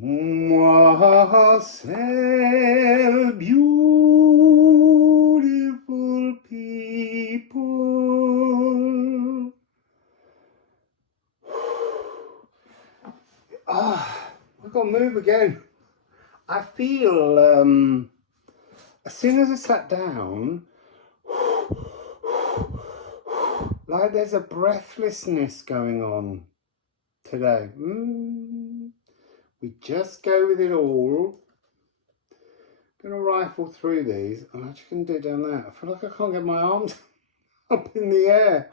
Wassail, beautiful people. I've got to move again. I feel, as soon as I sat down, like there's a breathlessness going on today. We just go with it all. I'm going to rifle through these. I'm actually going to do it down there. I feel like I can't get my arms up in the air.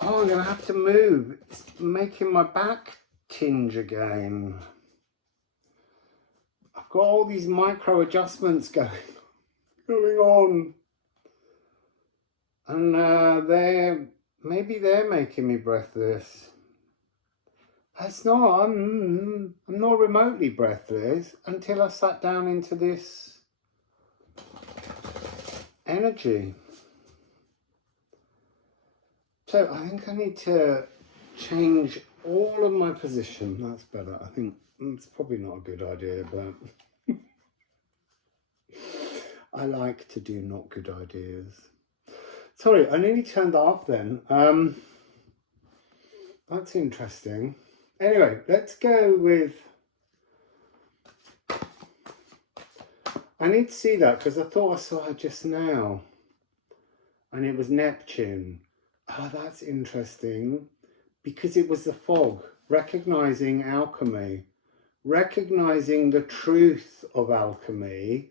Oh, I'm going to have to move. It's making my back tinge again. I've got all these micro adjustments going on. And maybe they're making me breathless. It's not. I'm not remotely breathless until I sat down into this energy. So I think I need to change all of my position. That's better. I think it's probably not a good idea, but I like to do not good ideas. Sorry, I nearly turned that off then. That's interesting. Anyway, let's go with... I need to see that because I thought I saw her just now. And it was Neptune. Oh, that's interesting. Because it was the fog. Recognising alchemy. Recognising the truth of alchemy.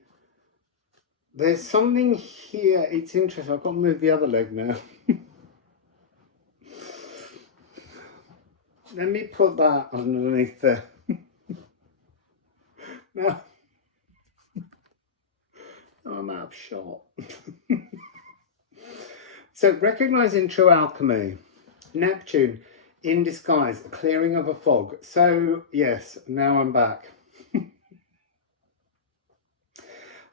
There's something here. It's interesting. I've got to move the other leg now. Let me put that underneath there. No. I'm out of shot. So, recognising true alchemy. Neptune, in disguise, a clearing of a fog. So, yes, now I'm back. I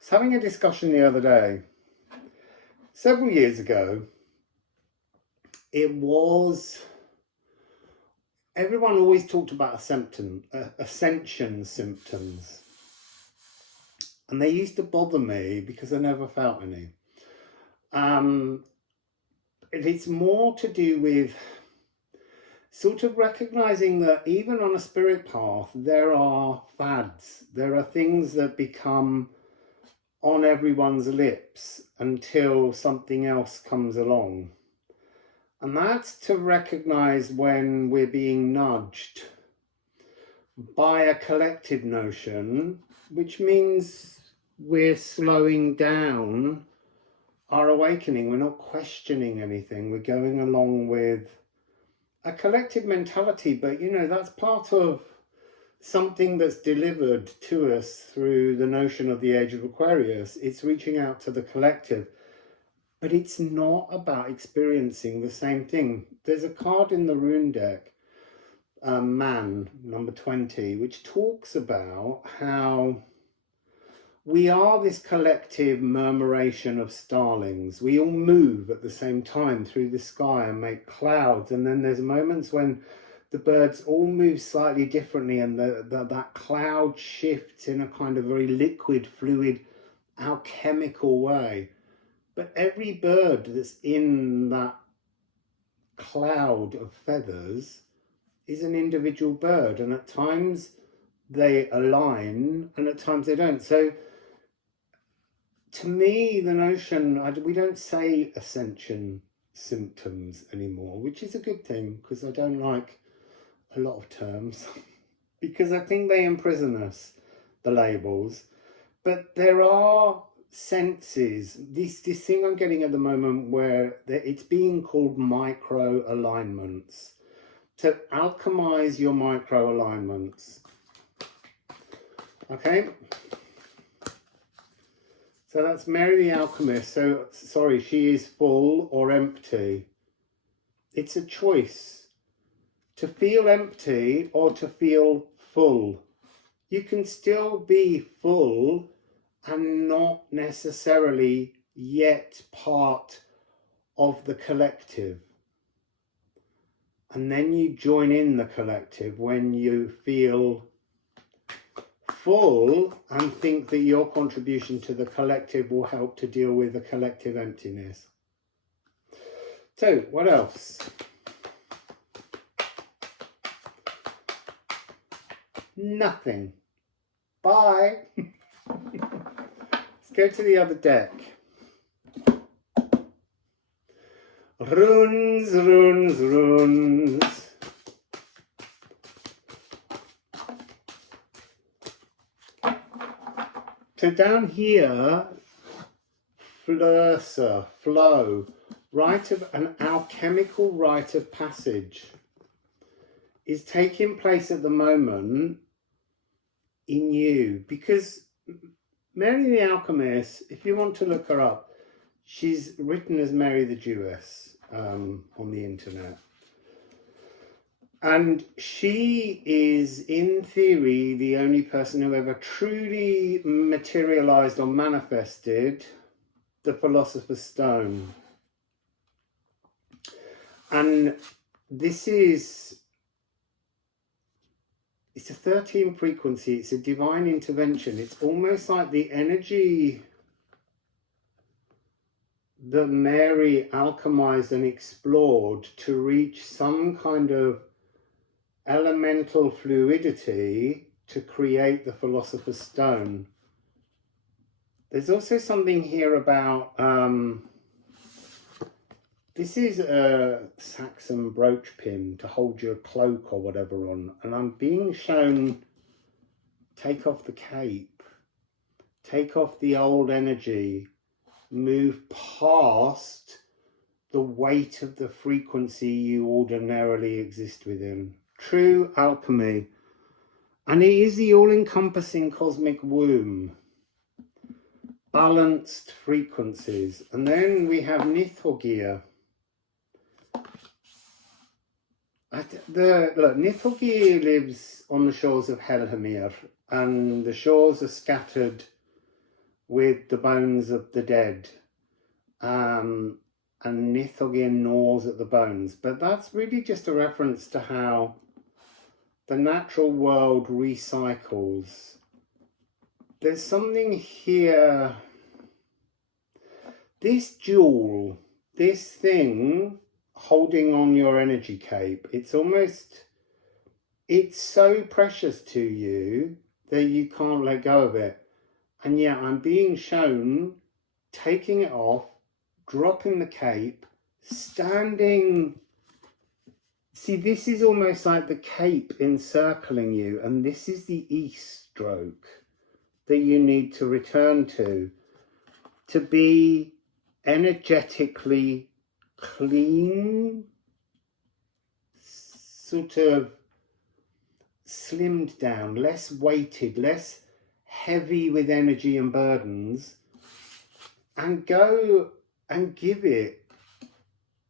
was having a discussion the other day. Several years ago, it was... Everyone always talked about ascension symptoms. And they used to bother me because I never felt any. It's more to do with sort of recognising that even on a spirit path, there are fads. There are things that become on everyone's lips until something else comes along. And that's to recognise when we're being nudged by a collective notion, which means we're slowing down our awakening. We're not questioning anything. We're going along with a collective mentality. But, you know, that's part of something that's delivered to us through the notion of the age of Aquarius. It's reaching out to the collective. But it's not about experiencing the same thing. There's a card in the rune deck, Man, number 20, which talks about how we are this collective murmuration of starlings. We all move at the same time through the sky and make clouds. And then there's moments when the birds all move slightly differently and that cloud shifts in a kind of very liquid, fluid, alchemical way. But every bird that's in that cloud of feathers is an individual bird, and at times they align and at times they don't. So to me, the notion, we don't say ascension symptoms anymore, which is a good thing because I don't like a lot of terms because I think they imprison us, the labels. But there are senses, this thing I'm getting at the moment where it's being called micro alignments. To alchemize your micro alignments. Okay? So that's Mary the Alchemist. So, sorry, she is full or empty. It's a choice. To feel empty or to feel full. You can still be full and not necessarily yet part of the collective. and then you join in the collective when you feel full and think that your contribution to the collective will help to deal with the collective emptiness. So, what else? Nothing. Bye. Let's go to the other deck. Runes, runes, runes. So down here, Flursa, flow, an alchemical rite of passage is taking place at the moment in you, because Mary the Alchemist, if you want to look her up, she's written as Mary the Jewess on the internet. And she is, in theory, the only person who ever truly materialized or manifested the Philosopher's Stone. And this is, it's a 13 frequency, it's a divine intervention. It's almost like the energy that Mary alchemized and explored to reach some kind of elemental fluidity to create the Philosopher's Stone. There's also something here about, this is a Saxon brooch pin to hold your cloak or whatever on, and I'm being shown take off the cape, take off the old energy, move past the weight of the frequency you ordinarily exist within. True alchemy. And it is the all-encompassing cosmic womb. Balanced frequencies. And then we have Nithogir. Look, Nithogir lives on the shores of Helheimir, and the shores are scattered with the bones of the dead. And Nithogir gnaws at the bones. But that's really just a reference to how the natural world recycles. There's something here. This jewel, this thing holding on your energy cape, it's so precious to you that you can't let go of it. And yet I'm being shown taking it off, dropping the cape, standing. See, this is almost like the cape encircling you, and this is the east stroke that you need to return to be energetically clean, sort of slimmed down, less weighted, less heavy with energy and burdens, and go and give it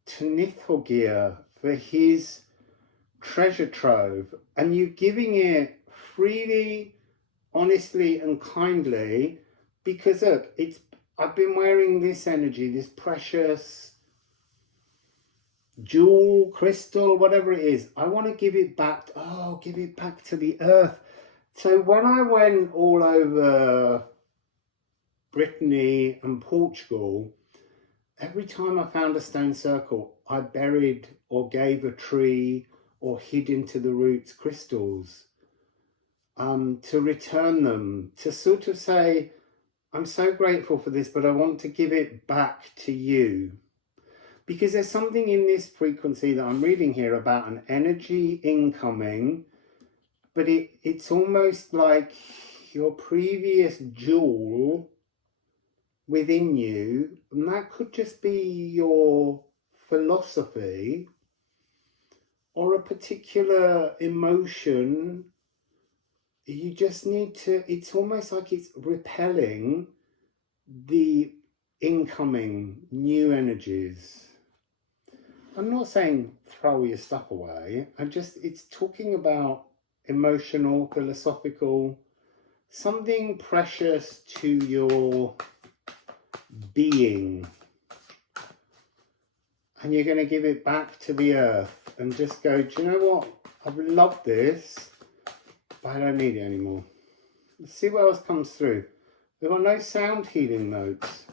to Nithogir for his treasure trove. And you're giving it freely, honestly and kindly, because look, I've been wearing this energy, this precious jewel, crystal, whatever it is. I want to give it back. Give it back to the earth. So when I went all over Brittany and Portugal, every time I found a stone circle, I buried or gave a tree or hid into the roots crystals to return them, to sort of say, I'm so grateful for this, but I want to give it back to you. Because there's something in this frequency that I'm reading here about an energy incoming, but it's almost like your previous jewel within you, and that could just be your philosophy or a particular emotion. You just need to, it's almost like it's repelling the incoming new energies. I'm not saying throw your stuff away. It's talking about emotional, philosophical, something precious to your being. And you're going to give it back to the earth. and just go, do you know what? I love this, but I don't need it anymore. Let's see what else comes through. We've got no sound healing notes.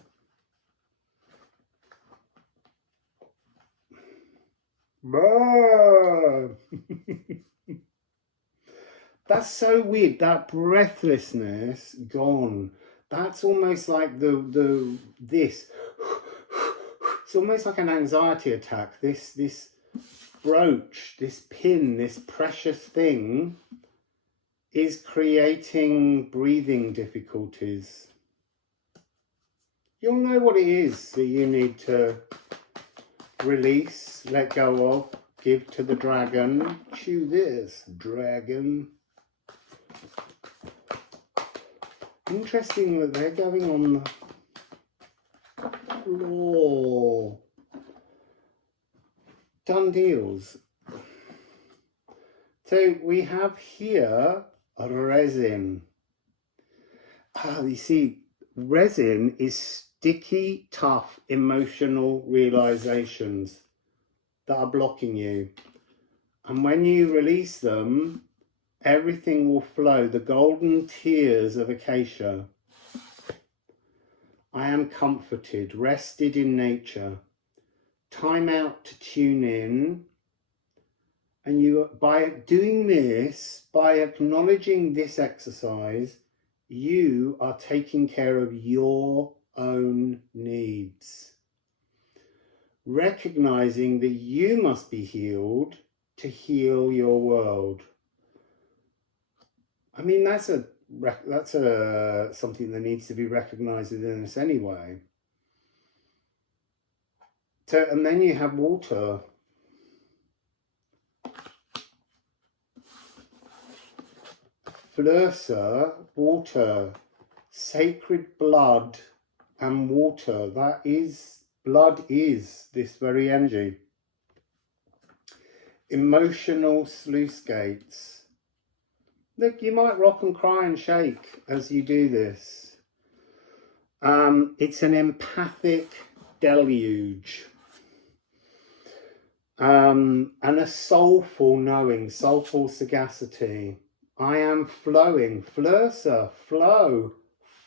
That's so weird. That breathlessness gone. That's almost like this. It's almost like an anxiety attack. This brooch, this pin, this precious thing is creating breathing difficulties. You'll know what it is that you need to release, let go of, give to the dragon. Chew this, dragon. Interesting that they're going on the floor. Done deals. So we have here a resin. You see, resin is sticky, tough, emotional realizations that are blocking you. And when you release them, everything will flow. The golden tears of acacia. I am comforted, rested in nature. Time out to tune in. And you, by doing this, by acknowledging this exercise, you are taking care of your own needs. Recognizing that you must be healed to heal your world. I mean, that's something that needs to be recognized within us anyway. So, and then you have water. Flursa, water, sacred blood and water. That is, blood is this very energy. Emotional sluice gates. Look, you might rock and cry and shake as you do this. It's an empathic deluge. And a soulful knowing, soulful sagacity. I am flowing. Flursa, flow.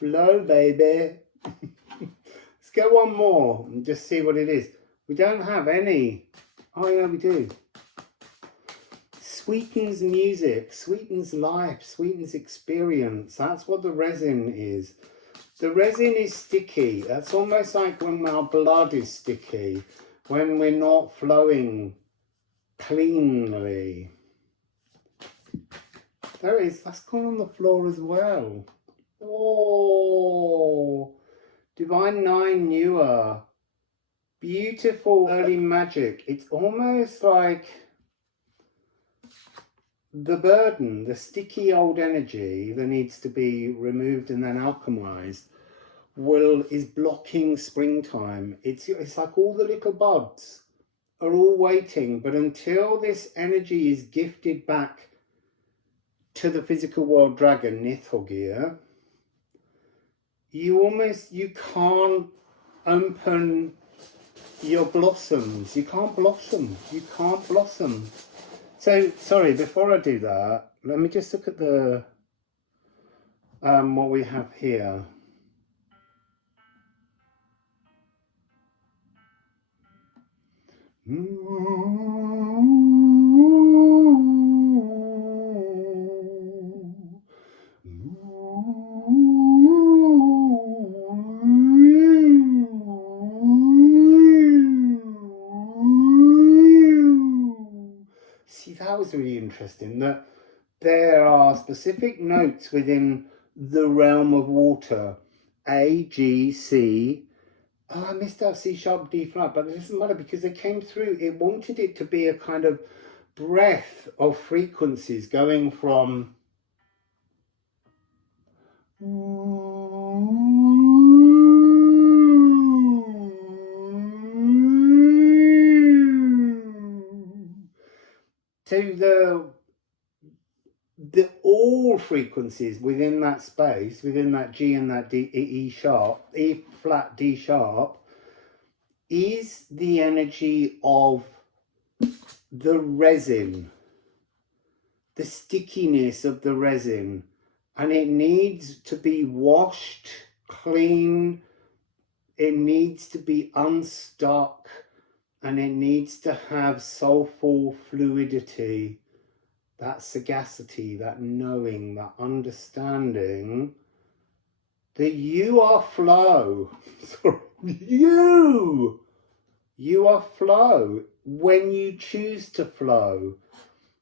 Flow, baby. Let's go one more and just see what it is. We don't have any. Oh, yeah, we do. Sweetens music, sweetens life, sweetens experience. That's what the resin is. The resin is sticky. That's almost like when our blood is sticky, when we're not flowing cleanly. There it is. That's gone on the floor as well. Oh, Divine Nine Newer. Beautiful early magic. It's almost like the burden, the sticky old energy that needs to be removed and then alchemized is blocking springtime. It's like all the little buds are all waiting, but until this energy is gifted back to the physical world dragon Nithogir, you can't open your blossoms. You can't blossom. You can't blossom. So, sorry, before I do that, let me just look at the what we have here. See, that was really interesting, that there are specific notes within the realm of water. A, G, C. Oh, I missed out C sharp, D flat, but it doesn't matter because they came through. It wanted it to be a kind of breath of frequencies going from to the all frequencies within that space, within that G and that D, E sharp, E flat, D sharp, is the energy of the resin, the stickiness of the resin, and it needs to be washed clean, it needs to be unstuck, and it needs to have soulful fluidity, that sagacity, that knowing, that understanding that you are flow. you are flow when you choose to flow,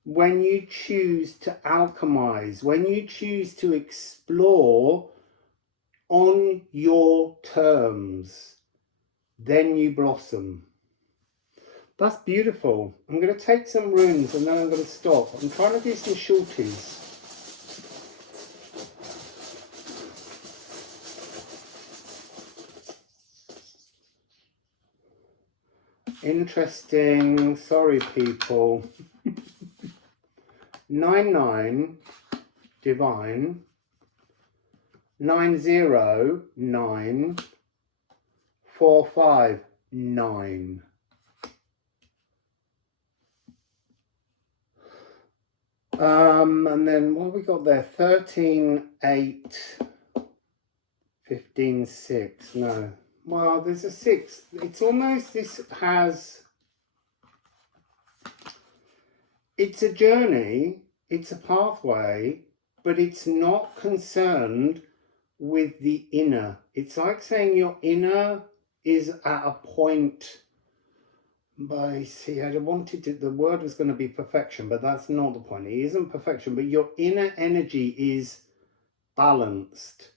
when you choose to alchemize, when you choose to explore on your terms, then you blossom. That's beautiful. I'm going to take some runes and then I'm going to stop. I'm trying to do some shorties. Interesting. Sorry, people. 99 divine. 909 459. And then what have we got there? 13 8 15 6. No. Well, there's a 6. It's almost, this has, it's a journey, it's a pathway, but it's not concerned with the inner. It's like saying your inner is at a point, by, see, I wanted to, the word was going to be perfection, but that's not the point. It isn't perfection, but your inner energy is balanced.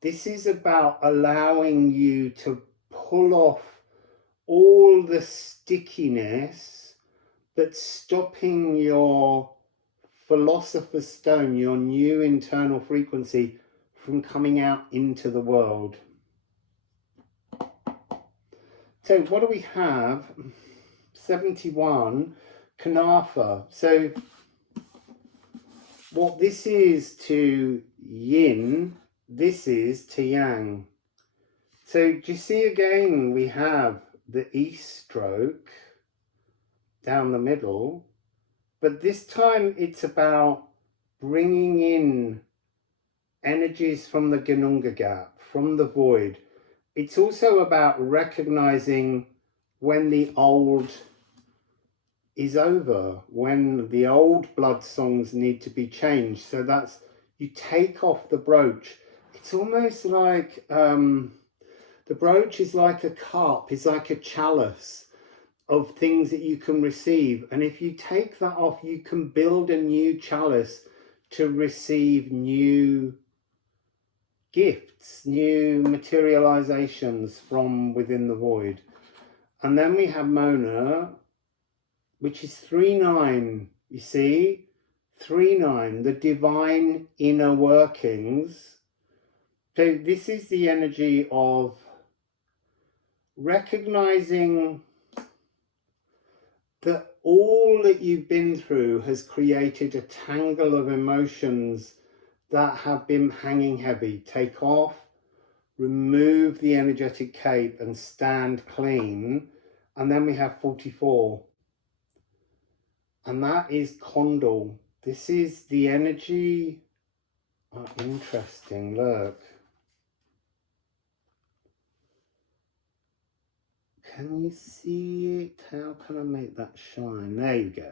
This is about allowing you to pull off all the stickiness that's stopping your philosopher's stone, your new internal frequency, from coming out into the world. So what do we have? 71, Kanafa. So what this is to yin, this is to yang. So do you see again we have the east stroke down the middle, but this time it's about bringing in energies from the Gununga gap, from the void. It's also about recognizing when the old is over, when the old blood songs need to be changed. So that's, you take off the brooch. It's almost like the brooch is like a cup, is like a chalice of things that you can receive. And if you take that off, you can build a new chalice to receive new gifts, new materializations from within the void. And then we have Mona, which is 3-9, you see? 3-9, the divine inner workings. So this is the energy of recognizing that all that you've been through has created a tangle of emotions that have been hanging heavy. Take off, remove the energetic cape and stand clean. And then we have 44. And that is Condal. This is the energy. Oh, interesting, look. Can you see it? How can I make that shine? There you go.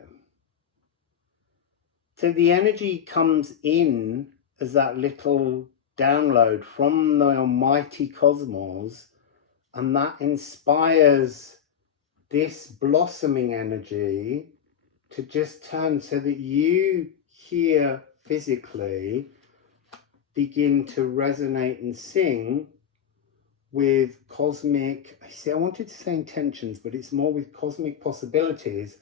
So the energy comes in as that little download from the almighty cosmos, and that inspires this blossoming energy to just turn so that you here physically begin to resonate and sing with cosmic, see, I wanted to say intentions, but it's more with cosmic possibilities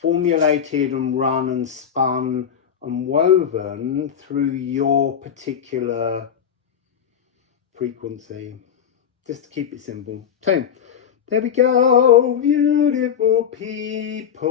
formulated and run and spun and woven through your particular frequency, just to keep it simple. So there we go, beautiful people.